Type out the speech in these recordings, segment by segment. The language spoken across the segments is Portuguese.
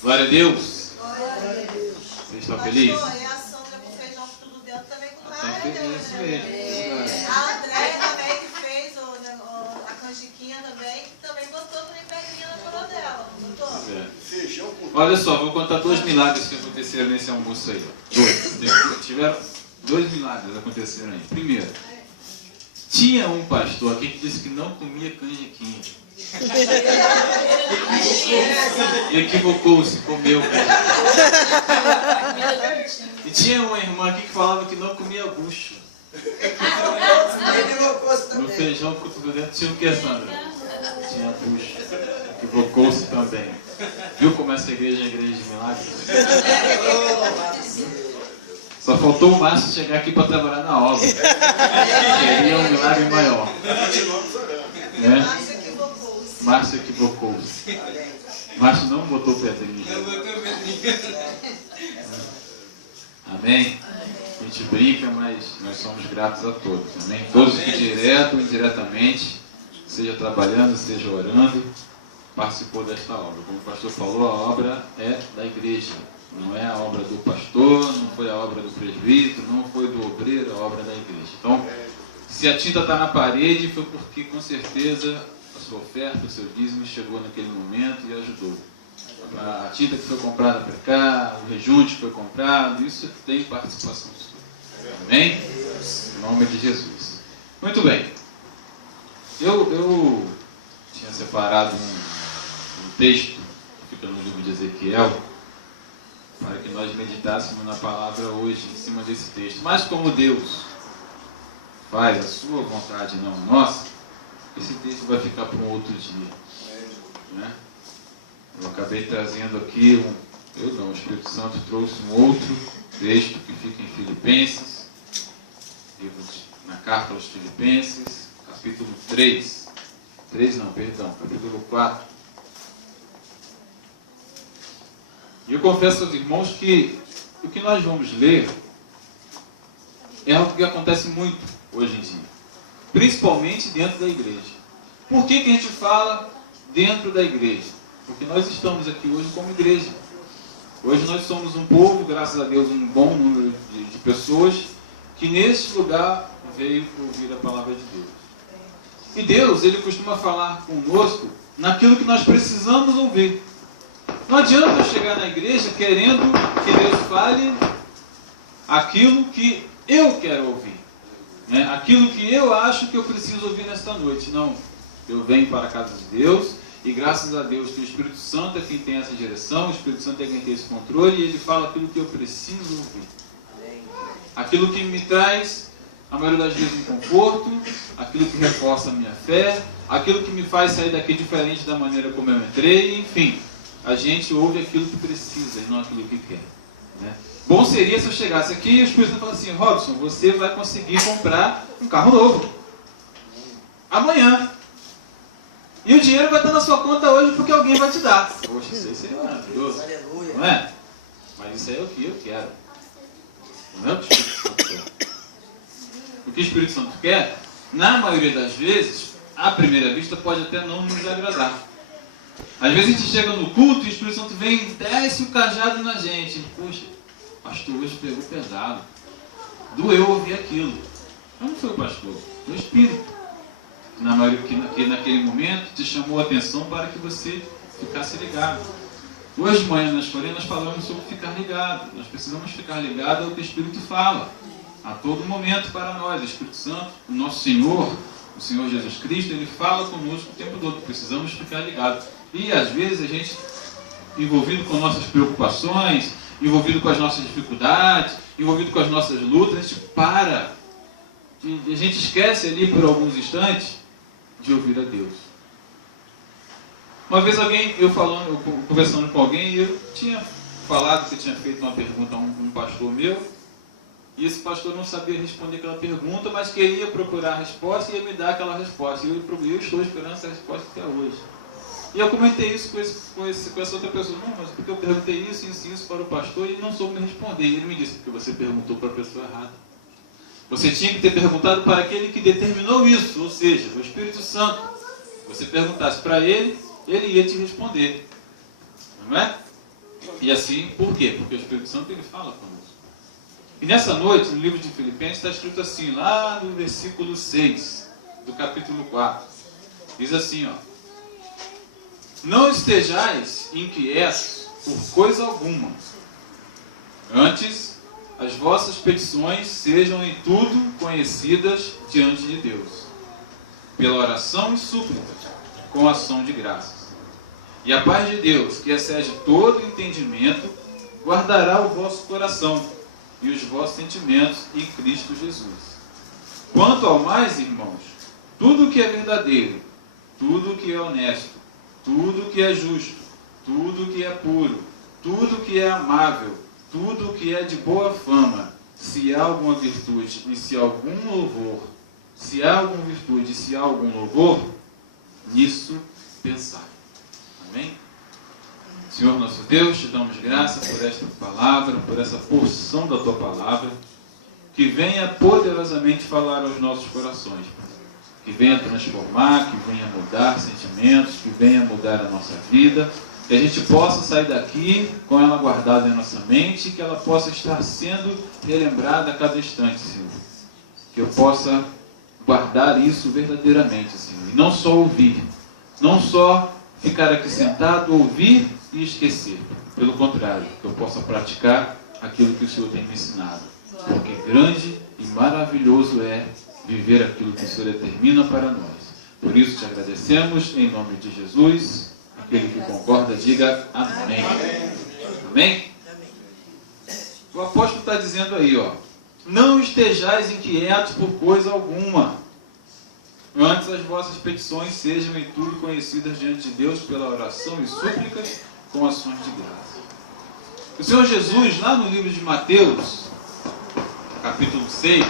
Glória a Deus. Glória a Deus. Vocês estão felizes? Pastor, e a Sandra com o feijão que tudo dentro também com Está glória a feliz Deus. mesmo. A Andréia também que fez a canjiquinha também botou também pedrinha na coroa dela. Botou? Feijão com... Olha só, vou contar 2 milagres que aconteceram nesse almoço aí. 2. Tiveram 2 milagres aconteceram aí. Primeiro, tinha um pastor aqui que disse que não comia canjiquinha. E equivocou-se, comeu canjiquinha. E tinha uma irmã aqui que falava que não comia bucho. No feijão que tudo dentro tinha o que, Sandra? Tinha bucho. Equivocou-se também. Viu como essa igreja é a igreja de milagres? Só faltou o Márcio chegar aqui para trabalhar na obra. Seria um milagre maior. Né? Márcio equivocou-se. Márcio não botou pedrinha. Amém? A gente brinca, mas nós somos gratos a todos. Amém? Todos que direto ou indiretamente, seja trabalhando, seja orando, participou desta obra. Como o pastor falou, a obra é da igreja. Não é a obra do pastor, não foi a obra do presbítero, não foi do obreiro, a obra da igreja. Então, se a tinta está na parede, foi porque com certeza a sua oferta, o seu dízimo chegou naquele momento e ajudou. A tinta que foi comprada para cá, o rejunte que foi comprado, isso tem participação sua. Amém? Em nome de Jesus. Muito bem. Eu tinha separado um texto que fica no livro de Ezequiel, para que nós meditássemos na palavra hoje, em cima desse texto. Mas como Deus faz a sua vontade, não a nossa, esse texto vai ficar para um outro dia. Né? Eu acabei trazendo aqui, o Espírito Santo trouxe um outro texto que fica em Filipenses, na carta aos Filipenses, capítulo 3. Capítulo 4. E eu confesso aos irmãos que o que nós vamos ler é algo que acontece muito hoje em dia, principalmente dentro da igreja. Por que a gente fala dentro da igreja? Porque nós estamos aqui hoje como igreja. Hoje nós somos um povo, graças a Deus, um bom número de pessoas que neste lugar veio ouvir a palavra de Deus. E Deus, Ele costuma falar conosco naquilo que nós precisamos ouvir. Não adianta eu chegar na igreja querendo que Deus fale aquilo que eu quero ouvir, né? Aquilo que eu acho que eu preciso ouvir nesta noite. Não, eu venho para a casa de Deus e graças a Deus que o Espírito Santo é quem tem essa direção, o Espírito Santo é quem tem esse controle e Ele fala aquilo que eu preciso ouvir. Aquilo que me traz, a maioria das vezes, um conforto, aquilo que reforça a minha fé, aquilo que me faz sair daqui diferente da maneira como eu entrei, enfim. A gente ouve aquilo que precisa e não aquilo que quer. Né? Bom seria se eu chegasse aqui e o Espírito Santo falasse assim: Robson, você vai conseguir comprar um carro novo amanhã. E o dinheiro vai estar na sua conta hoje porque alguém vai te dar. Poxa, isso aí seria maravilhoso. Não é? Mas isso aí é o que eu quero. Não é o que o Espírito Santo quer. O que o Espírito Santo quer, na maioria das vezes, à primeira vista, pode até não nos agradar. Às vezes a gente chega no culto e o Espírito Santo vem e desce o cajado na gente. Poxa, pastor, hoje pegou pesado. Doeu ouvir aquilo. Mas não foi o pastor, foi o Espírito. Que naquele momento te chamou a atenção para que você ficasse ligado. Hoje de manhã na escolinha nós falamos sobre ficar ligado. Nós precisamos ficar ligados ao que o Espírito fala. A todo momento para nós. O Espírito Santo, o nosso Senhor, o Senhor Jesus Cristo, Ele fala conosco o tempo todo. Precisamos ficar ligados. E às vezes a gente, envolvido com nossas preocupações, envolvido com as nossas dificuldades, envolvido com as nossas lutas, a gente para. E a gente esquece ali por alguns instantes de ouvir a Deus. Uma vez eu conversando com alguém, eu tinha falado que tinha feito uma pergunta a um pastor meu, e esse pastor não sabia responder aquela pergunta, mas queria procurar a resposta e ia me dar aquela resposta. E eu estou esperando essa resposta até hoje. E eu comentei isso com essa outra pessoa. Não, mas porque eu perguntei isso para o pastor e ele não soube me responder. E ele me disse, porque você perguntou para a pessoa errada. Você tinha que ter perguntado para aquele que determinou isso, ou seja, o Espírito Santo. Se você perguntasse para ele, ele ia te responder. Não é? E assim, por quê? Porque o Espírito Santo ele fala conosco. E nessa noite, no livro de Filipenses, está escrito assim, lá no versículo 6 do capítulo 4. Diz assim, ó: não estejais inquietos por coisa alguma. Antes, as vossas petições sejam em tudo conhecidas diante de Deus, pela oração e súplica, com ação de graças. E a paz de Deus, que excede todo entendimento, guardará o vosso coração e os vossos sentimentos em Cristo Jesus. Quanto ao mais, irmãos, tudo que é verdadeiro, tudo que é honesto, tudo que é justo, tudo que é puro, tudo que é amável, tudo que é de boa fama, se há alguma virtude e se há algum louvor, nisso pensai. Amém? Senhor nosso Deus, te damos graça por esta palavra, por essa porção da tua palavra, que venha poderosamente falar aos nossos corações, que venha transformar, que venha mudar sentimentos, que venha mudar a nossa vida, que a gente possa sair daqui com ela guardada em nossa mente, que ela possa estar sendo relembrada a cada instante, Senhor. Que eu possa guardar isso verdadeiramente, Senhor, e não só ouvir, não só ficar aqui sentado, ouvir e esquecer. Pelo contrário, que eu possa praticar aquilo que o Senhor tem me ensinado. Porque grande e maravilhoso é viver aquilo que o Senhor determina para nós. Por isso te agradecemos, em nome de Jesus. Aquele que concorda, diga amém. Amém? O apóstolo está dizendo aí, ó: não estejais inquietos por coisa alguma. Antes as vossas petições sejam em tudo conhecidas diante de Deus pela oração e súplicas com ações de graça. O Senhor Jesus, lá no livro de Mateus, capítulo 6,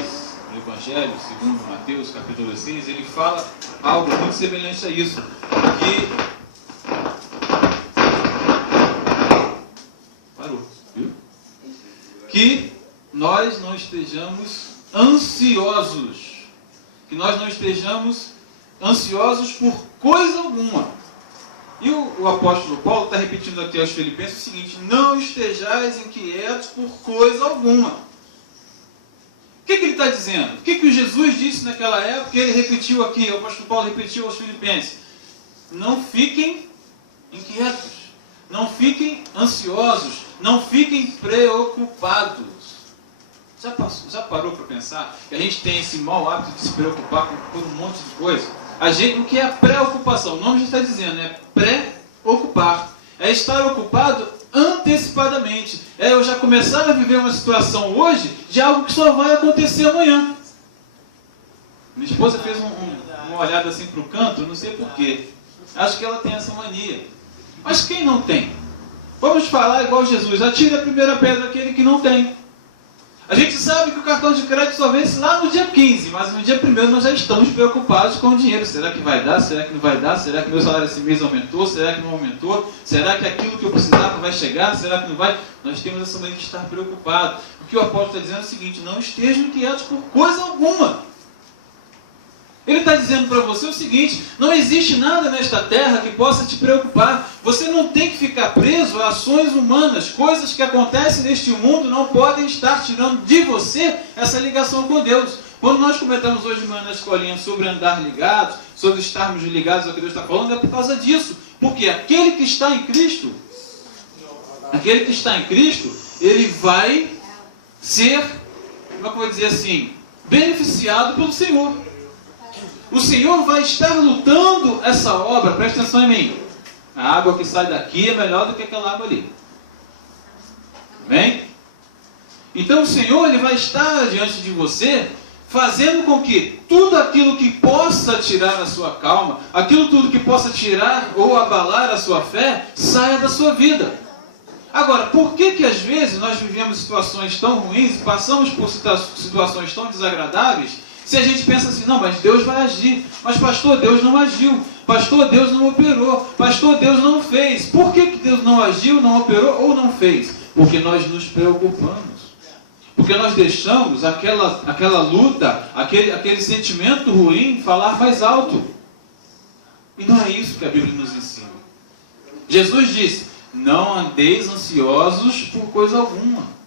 no Evangelho segundo Mateus, capítulo 6, ele fala algo muito semelhante a isso, que nós não estejamos ansiosos, por coisa alguma. E o apóstolo Paulo está repetindo aqui aos Filipenses o seguinte: não estejais inquietos por coisa alguma. O que ele está dizendo? O que Jesus disse naquela época? Ele repetiu aqui, o apóstolo Paulo repetiu aos Filipenses: não fiquem inquietos, não fiquem ansiosos, não fiquem preocupados. Já parou para pensar que a gente tem esse mau hábito de se preocupar por um monte de coisa? O que é a preocupação? O nome já está dizendo, é preocupar. É estar ocupado antecipadamente. É eu já começar a viver uma situação hoje de algo que só vai acontecer amanhã. Minha esposa fez uma olhada assim para o canto, não sei porquê. Acho que ela tem essa mania. Mas quem não tem? Vamos falar igual Jesus: atire a primeira pedra aquele que não tem. A gente sabe que o cartão de crédito só vence lá no dia 15, mas no dia 1º nós já estamos preocupados com o dinheiro. Será que vai dar? Será que não vai dar? Será que meu salário esse mês aumentou? Será que não aumentou? Será que aquilo que eu precisava vai chegar? Será que não vai? Nós temos essa maneira de estar preocupados. O que o apóstolo está dizendo é o seguinte: não estejam inquietos por coisa alguma. Ele está dizendo para você o seguinte: não existe nada nesta terra que possa te preocupar. Você não tem que ficar preso a ações humanas. Coisas que acontecem neste mundo não podem estar tirando de você essa ligação com Deus. Quando nós comentamos hoje de manhã na escolinha sobre andar ligados, sobre estarmos ligados ao que Deus está falando, é por causa disso. Porque aquele que está em Cristo, ele vai ser, como é que eu vou dizer assim, beneficiado pelo Senhor. O Senhor vai estar lutando essa obra. Presta atenção em mim. A água que sai daqui é melhor do que aquela água ali. Amém? Então o Senhor, ele vai estar diante de você, fazendo com que tudo aquilo que possa tirar a sua calma, aquilo tudo que possa tirar ou abalar a sua fé, saia da sua vida. Agora, por que às vezes nós vivemos situações tão ruins e passamos por situações tão desagradáveis, se a gente pensa assim: não, mas Deus vai agir. Mas pastor, Deus não agiu. Pastor, Deus não operou. Pastor, Deus não fez. Por que Deus não agiu, não operou ou não fez? Porque nós nos preocupamos. Porque nós deixamos aquela luta, aquele sentimento ruim falar mais alto. E não é isso que a Bíblia nos ensina. Jesus disse: não andeis ansiosos por coisa alguma.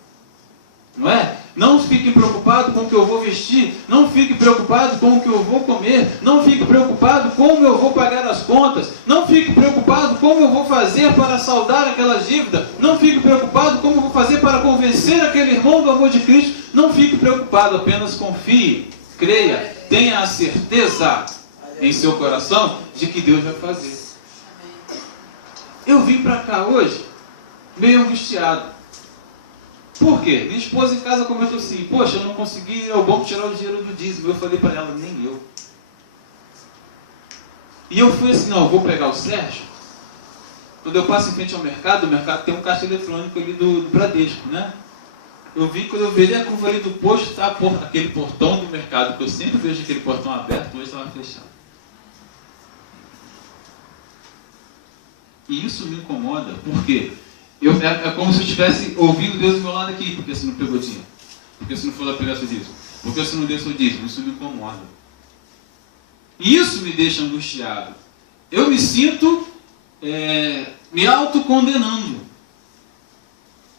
Não é? Não fique preocupado com o que eu vou vestir, não fique preocupado com o que eu vou comer, não fique preocupado como eu vou pagar as contas, não fique preocupado como eu vou fazer para saldar aquela dívida, não fique preocupado como eu vou fazer para convencer aquele irmão do amor de Cristo, não fique preocupado, apenas confie, creia, tenha a certeza em seu coração de que Deus vai fazer. Eu vim para cá hoje meio angustiado. Por quê? Minha esposa em casa comentou assim, poxa, eu não consegui, é bom tirar o dinheiro do dízimo. Eu falei para ela, nem eu. E eu fui assim, não, eu vou pegar o Sérgio. Quando eu passo em frente ao mercado, o mercado tem um caixa eletrônico ali do Bradesco, né? Eu vi, quando eu virei a curva ali do posto, tá aquele portão do mercado, que eu sempre vejo aquele portão aberto, hoje estava fechado. E isso me incomoda, por quê? É como se eu estivesse ouvindo Deus do meu lado aqui, porque se não pegou dinheiro, porque se não for lá pegar seu dízimo, porque se não deu seu dízimo, isso me incomoda. E isso me deixa angustiado. Eu me sinto me autocondenando.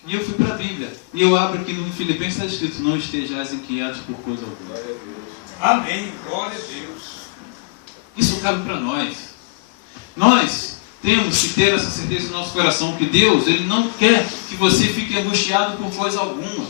E eu fui para a Bíblia. E eu abro aqui no Filipenses, está escrito, não estejais inquietos por coisa alguma. Amém. Glória a Deus. Isso cabe para nós. Nós temos que ter essa certeza no nosso coração que Deus, Ele não quer que você fique angustiado por coisa alguma.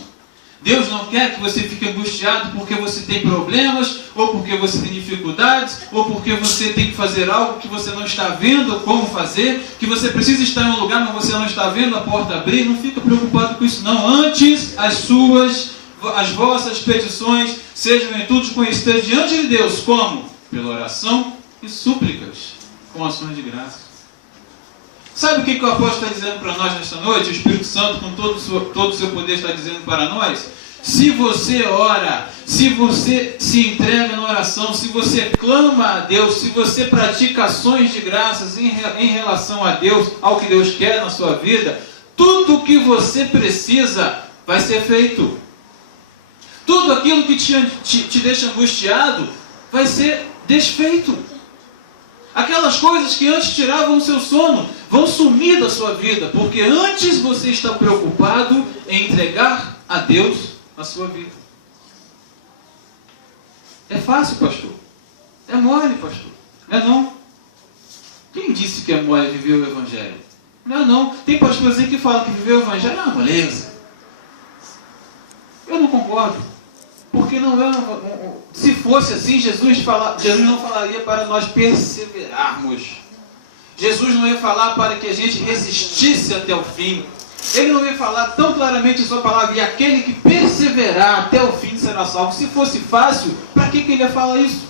Deus não quer que você fique angustiado porque você tem problemas, ou porque você tem dificuldades, ou porque você tem que fazer algo que você não está vendo como fazer, que você precisa estar em um lugar, mas você não está vendo a porta abrir. Não fica preocupado com isso não. Antes, as vossas petições sejam em tudo conhecidas diante de Deus, como? Pela oração e súplicas, com ações de graça. Sabe o que o apóstolo está dizendo para nós nesta noite? O Espírito Santo, com todo o seu poder, está dizendo para nós. Se você ora, se você se entrega na oração, se você clama a Deus, se você pratica ações de graças em relação a Deus, ao que Deus quer na sua vida, tudo o que você precisa vai ser feito. Tudo aquilo que te deixa angustiado vai ser desfeito. Aquelas coisas que antes tiravam o seu sono vão sumir da sua vida, porque antes você está preocupado em entregar a Deus a sua vida. É fácil, pastor? É mole, pastor? Não. Quem disse que é mole viver o Evangelho? Não. Tem pastores aí que falam que viver o Evangelho é uma moleza. Eu não concordo. Porque não é se fosse assim, Jesus não falaria para nós perseverarmos. Jesus não ia falar para que a gente resistisse até o fim. Ele não ia falar tão claramente a sua palavra, e aquele que perseverar até o fim será salvo. Se fosse fácil, para que ele ia falar isso?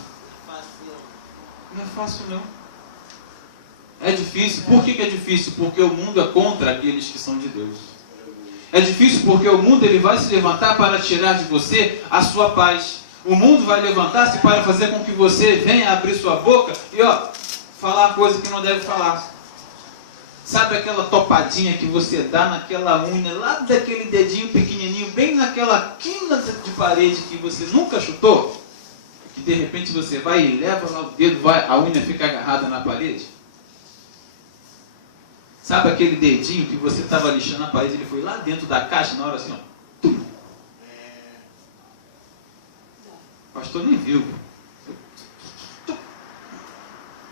Não é fácil não. É difícil. Por que é difícil? Porque o mundo é contra aqueles que são de Deus. É difícil porque o mundo ele vai se levantar para tirar de você a sua paz. O mundo vai levantar-se para fazer com que você venha abrir sua boca e falar coisa que não deve falar. Sabe aquela topadinha que você dá naquela unha, lá daquele dedinho pequenininho, bem naquela quina de parede que você nunca chutou? Que de repente você vai e leva lá o dedo, a unha fica agarrada na parede? Sabe aquele dedinho que você estava lixando a parede, ele foi lá dentro da caixa na hora assim, tum. O pastor nem viu.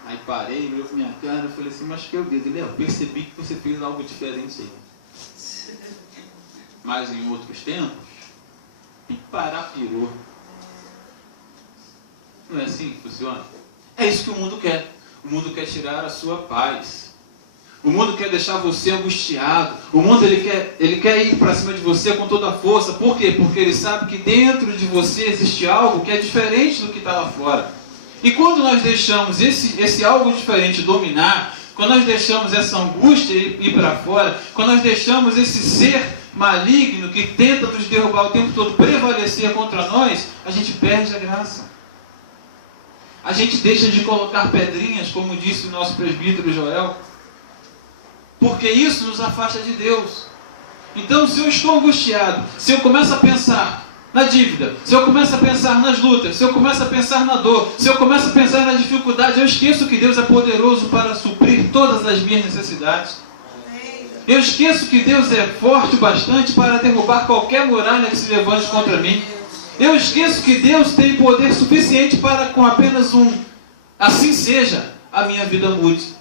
Aí parei, olhou com minha cara, eu falei assim, mas que é o dedo? Ele, eu percebi que você fez algo diferente aí. Mas em outros tempos, e pirou. Não é assim que funciona? É isso que o mundo quer. O mundo quer tirar a sua paz. O mundo quer deixar você angustiado. O mundo ele quer ir para cima de você com toda a força. Por quê? Porque ele sabe que dentro de você existe algo que é diferente do que está lá fora. E quando nós deixamos esse algo diferente dominar, quando nós deixamos essa angústia ir para fora, quando nós deixamos esse ser maligno que tenta nos derrubar o tempo todo prevalecer contra nós, a gente perde a graça. A gente deixa de colocar pedrinhas, como disse o nosso presbítero Joel, porque isso nos afasta de Deus. Então, se eu estou angustiado, se eu começo a pensar na dívida, se eu começo a pensar nas lutas, se eu começo a pensar na dor, se eu começo a pensar na dificuldade, eu esqueço que Deus é poderoso para suprir todas as minhas necessidades. Eu esqueço que Deus é forte o bastante para derrubar qualquer muralha que se levante contra mim. Eu esqueço que Deus tem poder suficiente para, com apenas um assim seja, a minha vida mude.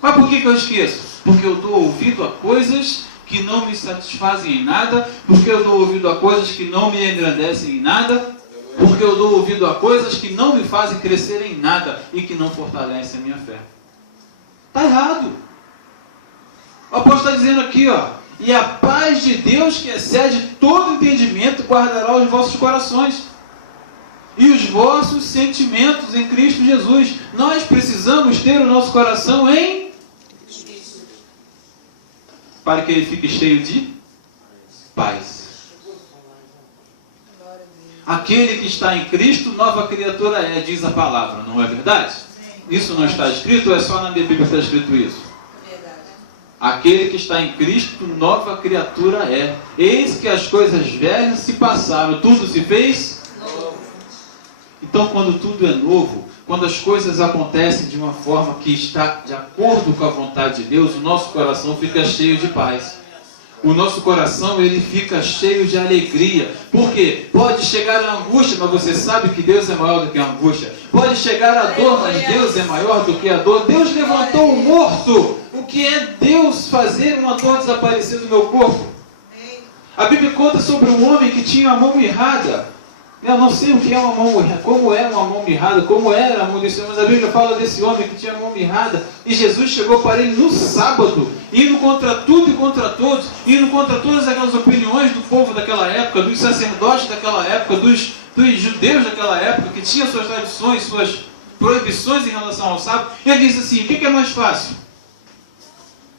Mas por que eu esqueço? Porque eu dou ouvido a coisas que não me satisfazem em nada, porque eu dou ouvido a coisas que não me engrandecem em nada, porque eu dou ouvido a coisas que não me fazem crescer em nada e que não fortalecem a minha fé. Está errado. O apóstolo está dizendo aqui, ó, e a paz de Deus que excede todo entendimento guardará os vossos corações e os vossos sentimentos em Cristo Jesus. Nós precisamos ter o nosso coração em para que ele fique cheio de paz. Aquele que está em Cristo, nova criatura é, diz a palavra, não é verdade? Isso não está escrito ou é só na minha Bíblia que está escrito isso? Aquele que está em Cristo, nova criatura é. Eis que as coisas velhas se passaram, tudo se fez novo. Então, quando tudo é novo, quando as coisas acontecem de uma forma que está de acordo com a vontade de Deus, o nosso coração fica cheio de paz. O nosso coração, ele fica cheio de alegria. Por quê? Pode chegar a angústia, mas você sabe que Deus é maior do que a angústia. Pode chegar a dor, mas Deus é maior do que a dor. Deus levantou o morto. O que é Deus fazer uma dor desaparecer do meu corpo? A Bíblia conta sobre um homem que tinha a mão mirrada. Eu não sei o que é uma mão mirrada, como é uma mão mirrada, como era a mão desse homem, mas a Bíblia fala desse homem que tinha a mão mirrada, e Jesus chegou para ele no sábado, indo contra tudo e contra todos, indo contra todas aquelas opiniões do povo daquela época, dos sacerdotes daquela época, dos judeus daquela época, que tinham suas tradições, suas proibições em relação ao sábado, e ele disse assim, o que é mais fácil?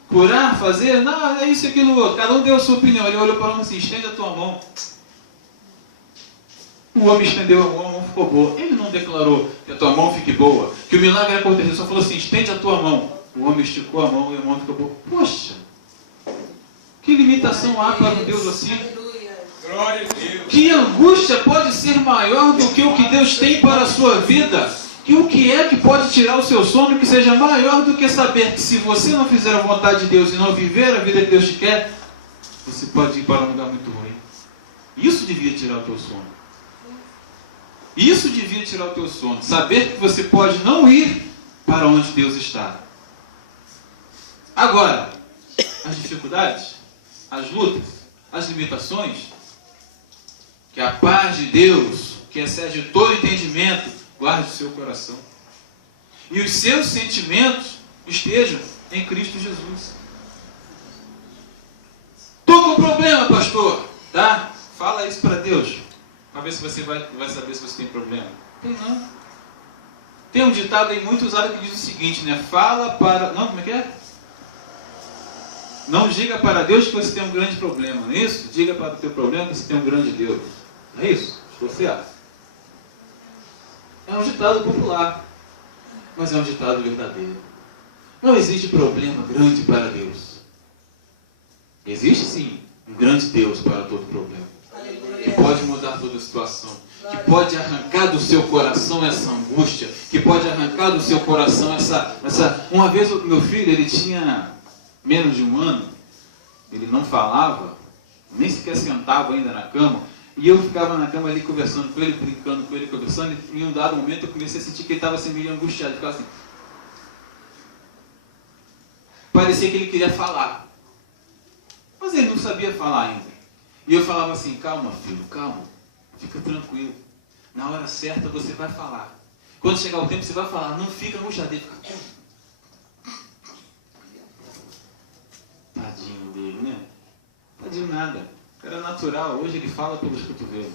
Curar, fazer? Não, é isso, aquilo, outro. Cada um deu a sua opinião. Ele olhou para o homem assim, estende a tua mão. O homem estendeu a mão ficou boa. Ele não declarou que a tua mão fique boa, que o milagre aconteceu, só falou assim, estende a tua mão. O homem esticou a mão e a mão ficou boa. Poxa, que limitação há para um Deus assim? Glória a Deus. Que angústia pode ser maior do que o que Deus tem para a sua vida? Que o que é que pode tirar o seu sono que seja maior do que saber que se você não fizer a vontade de Deus e não viver a vida que Deus te quer, você pode ir para um lugar muito ruim. Isso devia tirar o teu sono. Isso devia tirar o teu sono. Saber que você pode não ir para onde Deus está. Agora, as dificuldades, as lutas, as limitações, que a paz de Deus, que excede todo entendimento, guarde o seu coração. E os seus sentimentos estejam em Cristo Jesus. Estou com problema, pastor. Tá? Fala isso para Deus. Para ver se você vai saber se você tem problema. Tem não. Tem um ditado aí muito usado que diz o seguinte, né? Fala para... Não, como é que é? Não diga para Deus que você tem um grande problema, não é isso? Diga para o teu problema que você tem um grande Deus. Não é isso? Estou certo? É um ditado popular, mas é um ditado verdadeiro. Não existe problema grande para Deus. Existe sim um grande Deus para todo problema. Que pode mudar toda a situação, que pode arrancar do seu coração essa angústia, que pode arrancar do seu coração essa... Uma vez o meu filho, ele tinha menos de um ano, ele não falava, nem sequer sentava ainda na cama, e eu ficava na cama ali conversando com ele, brincando com ele, conversando, e em um dado momento eu comecei a sentir que ele estava assim meio angustiado, ele ficava assim. Parecia que ele queria falar, mas ele não sabia falar ainda. E eu falava assim, calma filho, calma, fica tranquilo. Na hora certa você vai falar. Quando chegar o tempo você vai falar, não fica angustiado, fica... Tadinho dele, né? Tadinho nada. Era natural, hoje ele fala pelos cotovelos.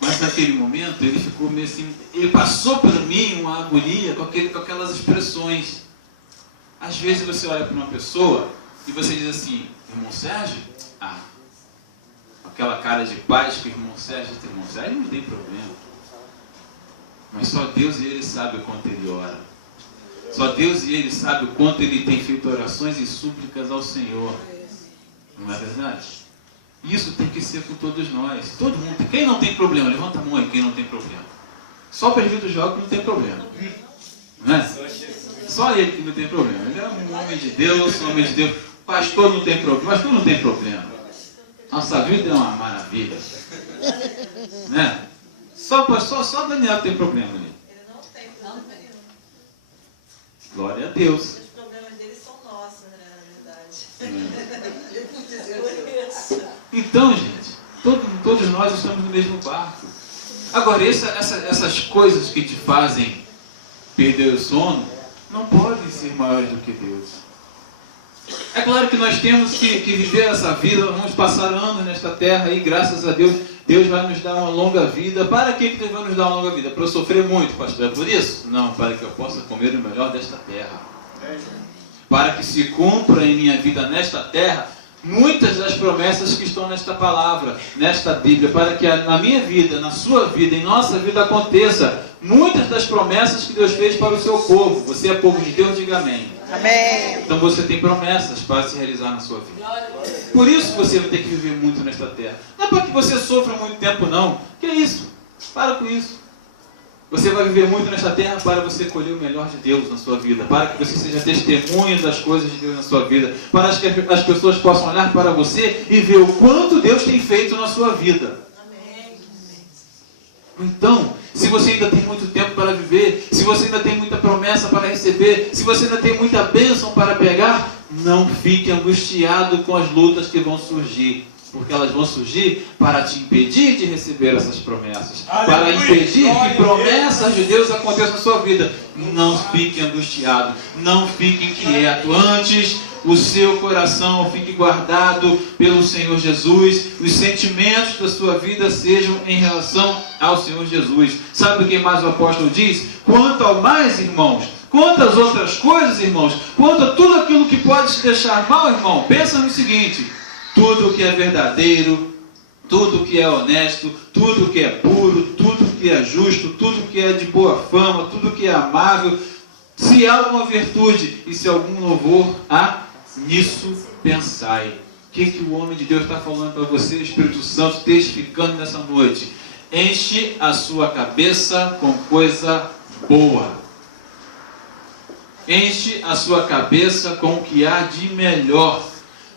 Mas naquele momento ele ficou meio assim, ele passou por mim uma agonia com aquelas expressões. Às vezes você olha para uma pessoa e você diz assim, irmão Sérgio? Ah, aquela cara de paz que o irmão Sérgio tem. Irmão Sérgio não tem problema. Mas só Deus e Ele sabe o quanto ele ora. Só Deus e Ele sabe o quanto ele tem feito orações e súplicas ao Senhor. Não é verdade? Isso tem que ser com todos nós. Todo mundo. Quem não tem problema? Levanta a mão aí, quem não tem problema. Só o presbítero João que não tem problema. Né? Só ele que não tem problema. Ele é um homem de Deus, um homem de Deus. Pastor não tem problema. Pastor não tem problema. Nossa vida é uma maravilha. Né? Só Daniel tem problema ali. Ele não tem problema nenhum. Glória a Deus. Os problemas dele são nossos, né, na verdade. Então, gente, todos nós estamos no mesmo barco. Agora, essas coisas que te fazem perder o sono não podem ser maiores do que Deus. É claro que nós temos que viver essa vida, vamos passar anos nesta terra e graças a Deus, Deus vai nos dar uma longa vida. Para que Deus vai nos dar uma longa vida? Para eu sofrer muito, pastor? É por isso? Não, para que eu possa comer o melhor desta terra. Para que se cumpra em minha vida nesta terra muitas das promessas que estão nesta palavra, nesta Bíblia, para que na minha vida, na sua vida, em nossa vida aconteça muitas das promessas que Deus fez para o seu povo. Você é povo de Deus, diga amém. Amém. Então você tem promessas para se realizar na sua vida. Por isso você vai ter que viver muito nesta terra. Não é para que você sofra muito tempo não. Que é isso? Para com isso. Você vai viver muito nesta terra para você colher o melhor de Deus na sua vida. Para que você seja testemunha das coisas de Deus na sua vida. Para que as pessoas possam olhar para você e ver o quanto Deus tem feito na sua vida. Amém. Então, se você ainda tem muito tempo para viver, se você ainda tem muita promessa para receber, se você ainda tem muita bênção para pegar, não fique angustiado com as lutas que vão surgir. Porque elas vão surgir para te impedir de receber essas promessas. Para impedir que promessas de Deus aconteçam na sua vida. Não fique angustiado. Não fique inquieto. Antes, o seu coração fique guardado pelo Senhor Jesus. Os sentimentos da sua vida sejam em relação ao Senhor Jesus. Sabe o que mais o apóstolo diz? Quanto ao mais, irmãos, quanto às outras coisas, irmãos, quanto a tudo aquilo que pode te deixar mal, irmão, pensa no seguinte: tudo que é verdadeiro, tudo que é honesto, tudo que é puro, tudo que é justo, tudo que é de boa fama, tudo que é amável, se há alguma virtude e se algum louvor há, nisso pensai. O que o homem de Deus está falando para você, o Espírito Santo, testificando nessa noite? Enche a sua cabeça com coisa boa. Enche a sua cabeça com o que há de melhor.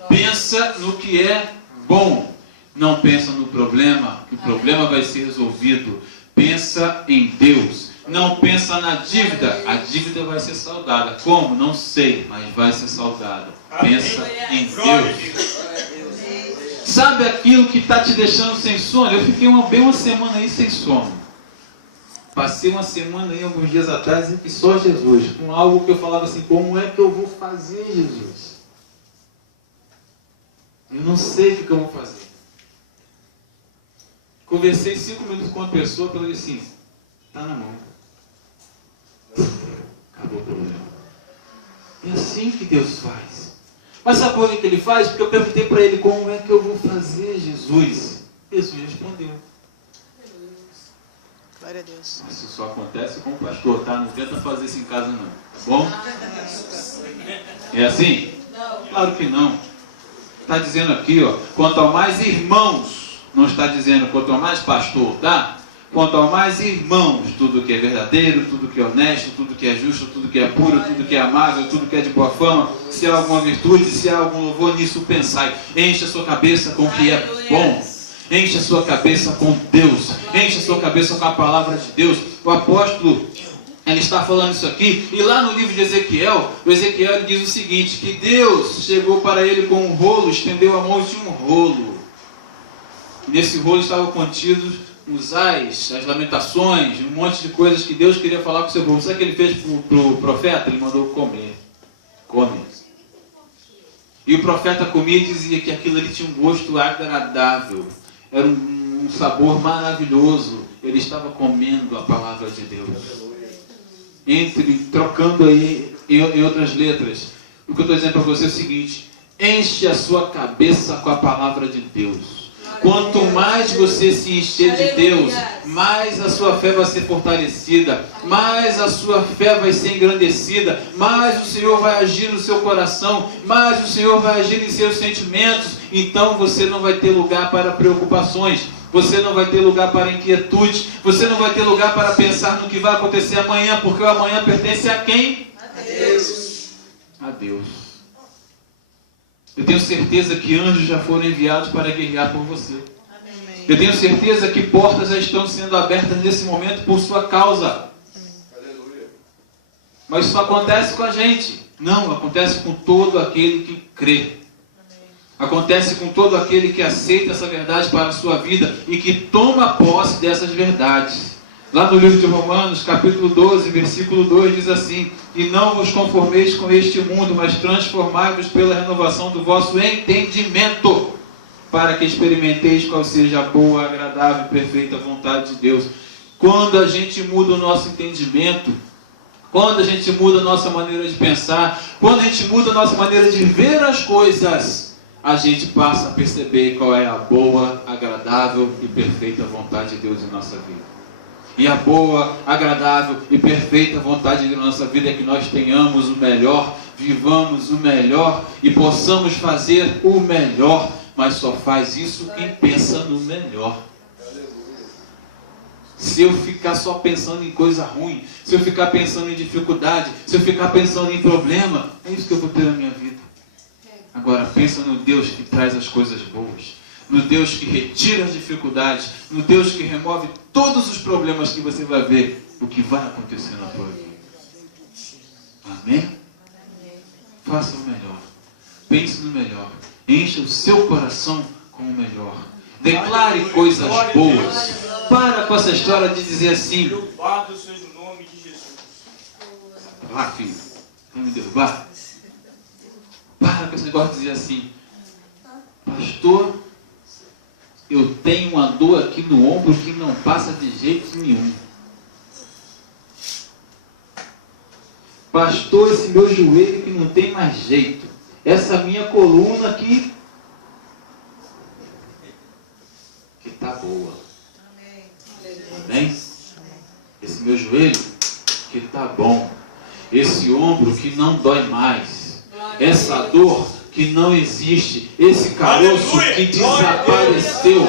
Pensa no que é bom. Não pensa no problema, que o problema vai ser resolvido. Pensa em Deus. Não pensa na dívida. A dívida vai ser saldada. Como? Não sei, mas vai ser saldada. Pensa em Deus. Sabe aquilo que está te deixando sem sono? Eu fiquei bem uma semana aí sem sono. Passei uma semana aí, alguns dias atrás, e só Jesus. Com algo que eu falava assim: como é que eu vou fazer, Jesus? Eu não sei o que eu vou fazer. Conversei 5 minutos com uma pessoa, ela disse assim: está na mão. Acabou o problema. É assim que Deus faz. Mas sabe por que Ele faz? Porque eu perguntei para Ele: como é que eu vou fazer, Jesus? Jesus respondeu. Glória a Deus. Mas isso só acontece com o pastor, tá? Não tenta fazer isso em casa não, tá bom? É assim? Claro que não. Está dizendo aqui, ó, quanto ao mais irmãos, não está dizendo quanto ao mais pastor, tá? Quanto ao mais irmãos, tudo que é verdadeiro, tudo que é honesto, tudo que é justo, tudo que é puro, tudo que é amável, tudo que é de boa fama, se há alguma virtude, se há algum louvor, nisso pensai. Enche a sua cabeça com o que é bom. Enche a sua cabeça com Deus. Enche a sua cabeça com a palavra de Deus. O apóstolo, ele está falando isso aqui, e lá no livro de Ezequiel, o Ezequiel ele diz o seguinte: que Deus chegou para ele com um rolo, estendeu a mão de um rolo. E nesse rolo estavam contidos os ais, as lamentações, um monte de coisas que Deus queria falar com o seu povo. Sabe o que ele fez para o profeta? Ele mandou comer. Come. E o profeta comia e dizia que aquilo ali tinha um gosto agradável. Era um sabor maravilhoso. Ele estava comendo a palavra de Deus. Trocando aí em outras letras, o que eu estou dizendo para você é o seguinte: enche a sua cabeça com a palavra de Deus. Quanto mais você se encher de Deus, mais a sua fé vai ser fortalecida, mais a sua fé vai ser engrandecida, mais o Senhor vai agir no seu coração, mais o Senhor vai agir em seus sentimentos. Então você não vai ter lugar para preocupações. Você não vai ter lugar para inquietude. Você não vai ter lugar para pensar no que vai acontecer amanhã, porque o amanhã pertence a quem? A Deus. A Deus. Eu tenho certeza que anjos já foram enviados para guerrear por você. Amém. Eu tenho certeza que portas já estão sendo abertas nesse momento por sua causa. Aleluia. Mas isso acontece com a gente. Não, acontece com todo aquele que crê. Acontece com todo aquele que aceita essa verdade para a sua vida e que toma posse dessas verdades. Lá no livro de Romanos, capítulo 12, versículo 2, diz assim: e não vos conformeis com este mundo, mas transformai-vos pela renovação do vosso entendimento, para que experimenteis qual seja a boa, agradável e perfeita vontade de Deus. Quando a gente muda o nosso entendimento, quando a gente muda a nossa maneira de pensar, quando a gente muda a nossa maneira de ver as coisas, a gente passa a perceber qual é a boa, agradável e perfeita vontade de Deus em nossa vida. E a boa, agradável e perfeita vontade de Deus em nossa vida é que nós tenhamos o melhor, vivamos o melhor e possamos fazer o melhor. Mas só faz isso quem pensa no melhor. Se eu ficar só pensando em coisa ruim, se eu ficar pensando em dificuldade, se eu ficar pensando em problema, é isso que eu vou ter na minha vida. Agora pensa no Deus que traz as coisas boas, no Deus que retira as dificuldades, no Deus que remove todos os problemas que você vai ver, o que vai acontecer na tua vida. Amém? Faça o melhor, pense no melhor, encha o seu coração com o melhor, declare coisas boas. Para com essa história de dizer assim: Louvado seja o nome de Jesus. ah, filho, vai me derrubar? Para com esse negócio de dizer assim: pastor, eu tenho uma dor aqui no ombro que não passa de jeito nenhum. Pastor, esse meu joelho que não tem mais jeito. Essa minha coluna aqui que tá boa. Amém? Esse meu joelho que tá bom. Esse ombro que não dói mais. Essa dor que não existe. Esse caroço que desapareceu.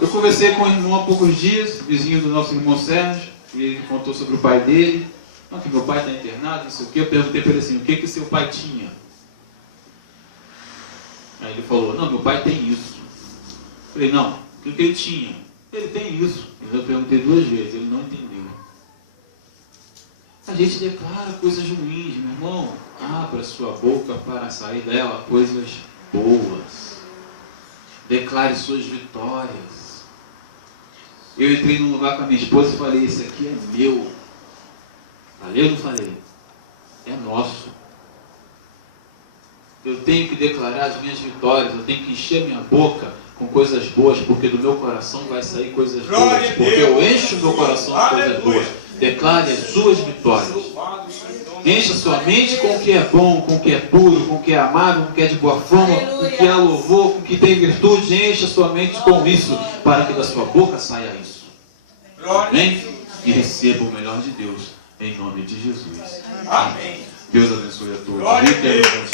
Eu conversei com o irmão há poucos dias, vizinho do nosso irmão Sérgio, e ele contou sobre o pai dele. Não, que meu pai está internado, não sei o que. Eu perguntei para ele assim: o que que seu pai tinha? Aí ele falou: não, meu pai tem isso. Eu falei: não, o que ele tinha? Ele tem isso. Eu perguntei 2 vezes, ele não entendeu. A gente declara coisas ruins, meu irmão. Abra sua boca para sair dela coisas boas. Declare suas vitórias. Eu entrei num lugar com a minha esposa e falei: esse aqui é meu. Falei ou não falei? É nosso. Eu tenho que declarar as minhas vitórias. Eu tenho que encher minha boca com coisas boas, porque do meu coração vai sair coisas boas. Porque eu encho o meu coração de coisas boas. Declare as suas vitórias. Encha sua mente com o que é bom, com o que é puro, com o que é amável, com o que é de boa fama, com o que há louvor, com o que tem virtude. Encha sua mente com isso, para que da sua boca saia isso. Amém? E receba o melhor de Deus, em nome de Jesus. Amém. Deus abençoe a todos. Glória a Deus.